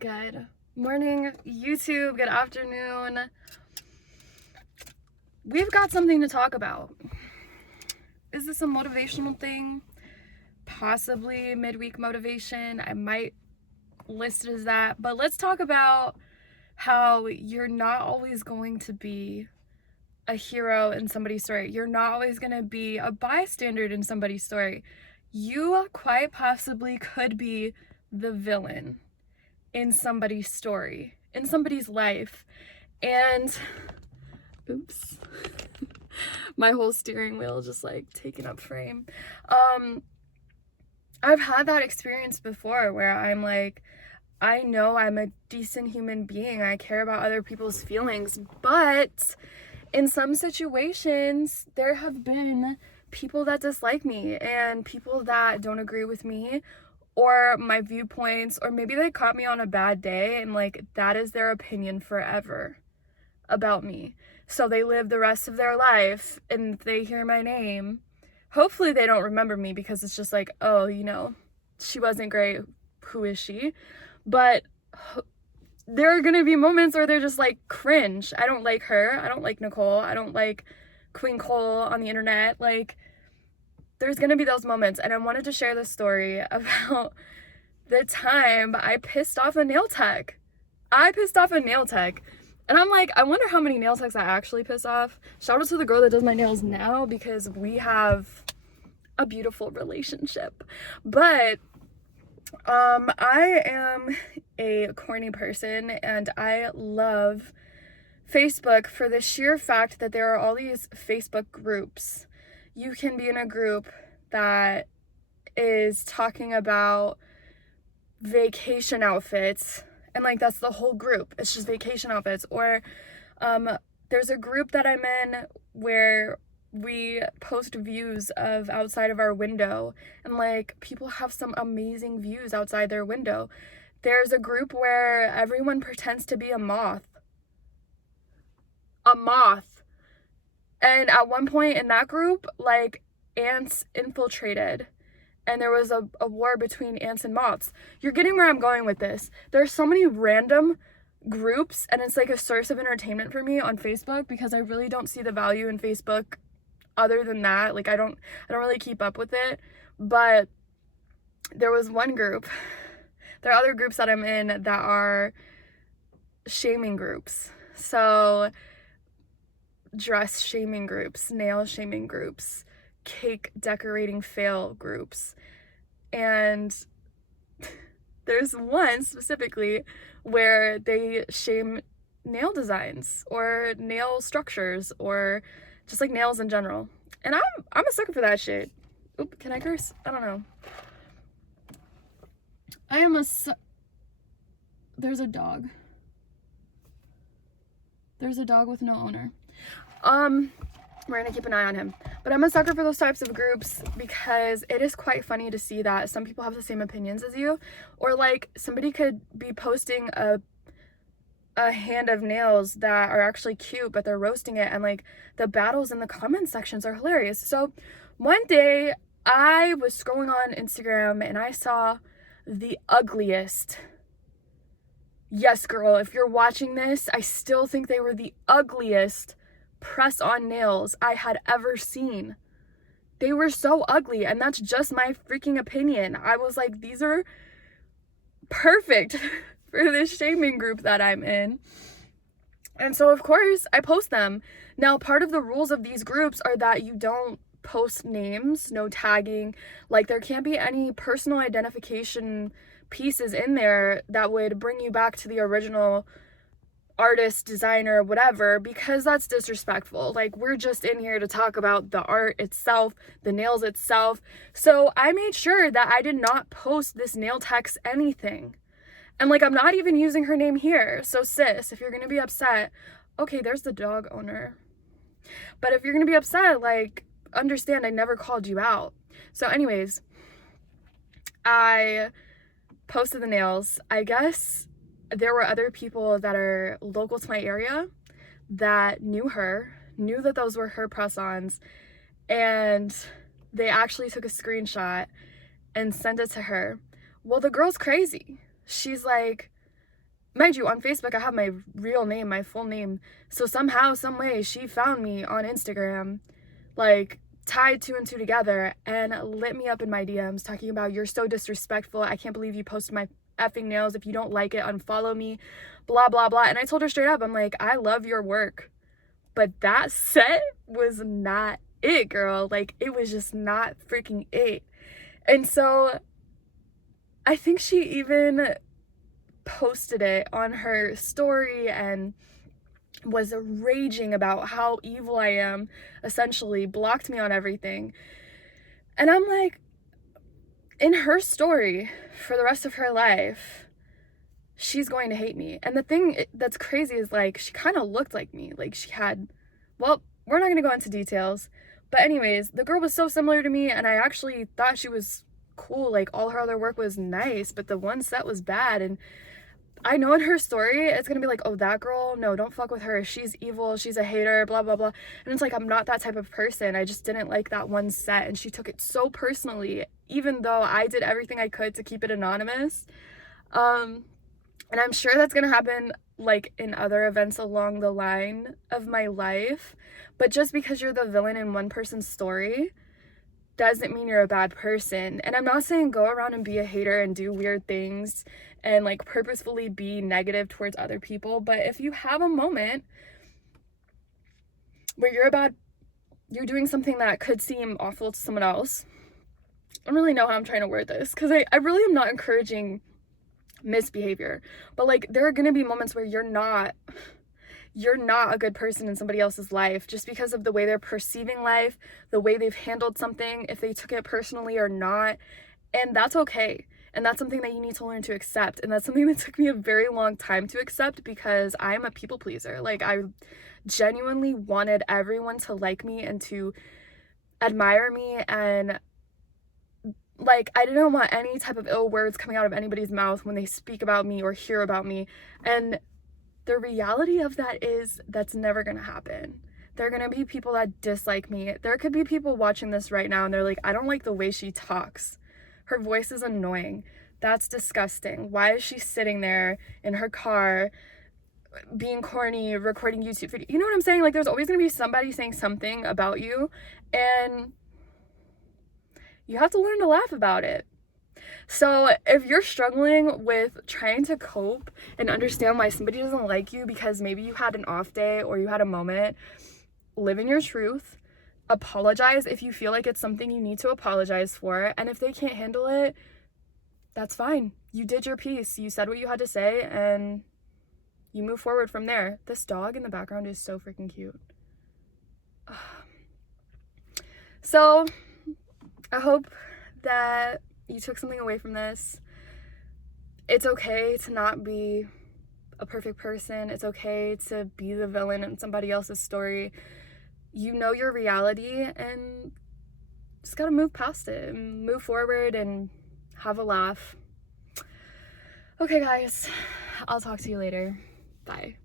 Good morning, YouTube. Good afternoon. We've got something to talk about. Is this a motivational thing? Possibly midweek motivation. I might list it as that. But let's talk about how you're not always going to be a hero in somebody's story. You're not always going to be a bystander in somebody's story. You quite possibly could be the villain in somebody's story, in somebody's life. And oops, my whole steering wheel just like taking up frame. I've had that experience before where I'm like, I know I'm a decent human being, I care about other people's feelings, but in some situations there have been people that dislike me and people that don't agree with me or my viewpoints, or maybe they caught me on a bad day and like that is their opinion forever about me. So they live the rest of their life and they hear my name. Hopefully they don't remember me because it's just like, oh, she wasn't great. Who is she? But there are gonna be moments where they're just like cringe. I don't like her. I don't like Nicole. I don't like Queen Cole on the internet. Like, there's gonna be those moments, and I wanted to share this story about the time I pissed off a nail tech. And I'm like, I wonder how many nail techs I actually piss off. Shout out to the girl that does my nails now because we have a beautiful relationship. But I am a corny person and I love Facebook for the sheer fact that there are all these Facebook groups. You can be in a group that is talking about vacation outfits, and like that's the whole group. It's just vacation outfits. Or there's a group that I'm in where we post views of outside of our window, and like people have some amazing views outside their window. There's a group where everyone pretends to be a moth. And at one point in that group, like, ants infiltrated and there was a war between ants and moths. You're getting where I'm going with this. There's so many random groups, and it's like a source of entertainment for me on Facebook because I really don't see the value in Facebook other than that. Like, I don't really keep up with it. But there was one group. There are other groups that I'm in that are shaming groups. So dress shaming groups, nail shaming groups, cake decorating fail groups. And there's one specifically where they shame nail designs or nail structures or just like nails in general. And I'm a sucker for that shit. Oop, can I curse? I don't know. There's a dog. There's a dog with no owner. We're gonna keep an eye on him. But I'm a sucker for those types of groups because it is quite funny to see that some people have the same opinions as you, or like somebody could be posting a hand of nails that are actually cute but they're roasting it, and like the battles in the comment sections are hilarious. So one day I was scrolling on Instagram and I saw the ugliest, yes girl, if you're watching this, I still think they were the ugliest press-on nails I had ever seen. They were so ugly, and that's just my freaking opinion. I was like, these are perfect for this shaming group that I'm in. And so of course I post them. Now, part of the rules of these groups are that you don't post names, no tagging, like there can't be any personal identification pieces in there that would bring you back to the original artist, designer, whatever, because that's disrespectful. Like, we're just in here to talk about the art itself, the nails itself. So I made sure that I did not post this nail tech's anything. And like, I'm not even using her name here. So sis, if you're gonna be upset, okay, there's the dog owner. But if you're gonna be upset, like, understand I never called you out. So anyways, I posted the nails. I guess there were other people that are local to my area that knew that those were her press-ons, and they actually took a screenshot and sent it to her. Well, the girl's crazy. She's like, mind you, on Facebook, I have my real name, my full name. So somehow, some way, she found me on Instagram, like, tied two and two together and lit me up in my DMs talking about, you're so disrespectful. I can't believe you posted my effing nails. If you don't like it, unfollow me, blah, blah, blah. And I told her straight up, I'm like, I love your work, but that set was not it, girl. Like, it was just not freaking it. And so I think she even posted it on her story and was raging about how evil I am, essentially blocked me on everything. And I'm like, in her story for the rest of her life, she's going to hate me. And the thing that's crazy is, like, she kind of looked like me. Like, she had, well, we're not going to go into details, but anyways, the girl was so similar to me, and I actually thought she was cool. Like, all her other work was nice, but the one set was bad. And I know in her story, it's gonna be like, oh, that girl, no, don't fuck with her. She's evil. She's a hater, blah, blah, blah. And it's like, I'm not that type of person. I just didn't like that one set. And she took it so personally, even though I did everything I could to keep it anonymous. And I'm sure that's gonna happen, like, in other events along the line of my life. But just because you're the villain in one person's story doesn't mean you're a bad person. And I'm not saying go around and be a hater and do weird things and, like, purposefully be negative towards other people. But if you have a moment where you're doing something that could seem awful to someone else, I don't really know how I'm trying to word this, because I really am not encouraging misbehavior, but, like, there are gonna be moments where you're not a good person in somebody else's life just because of the way they're perceiving life, the way they've handled something, if they took it personally or not. And that's okay. And that's something that you need to learn to accept. And that's something that took me a very long time to accept, because I'm a people pleaser. Like, I genuinely wanted everyone to like me and to admire me, and, like, I didn't want any type of ill words coming out of anybody's mouth when they speak about me or hear about me. And the reality of that is that's never gonna happen. There are gonna be people that dislike me. There could be people watching this right now and they're like, I don't like the way she talks. Her voice is annoying. That's disgusting. Why is she sitting there in her car being corny, recording YouTube videos? You know what I'm saying? Like, there's always gonna be somebody saying something about you, and you have to learn to laugh about it. So if you're struggling with trying to cope and understand why somebody doesn't like you because maybe you had an off day or you had a moment, live in your truth. Apologize if you feel like it's something you need to apologize for. And if they can't handle it, that's fine. You did your piece. You said what you had to say and you move forward from there. This dog in the background is so freaking cute. So I hope that you took something away from this. It's okay to not be a perfect person. It's okay to be the villain in somebody else's story. You know your reality, and just gotta move past it and move forward and have a laugh. Okay, guys, I'll talk to you later. Bye.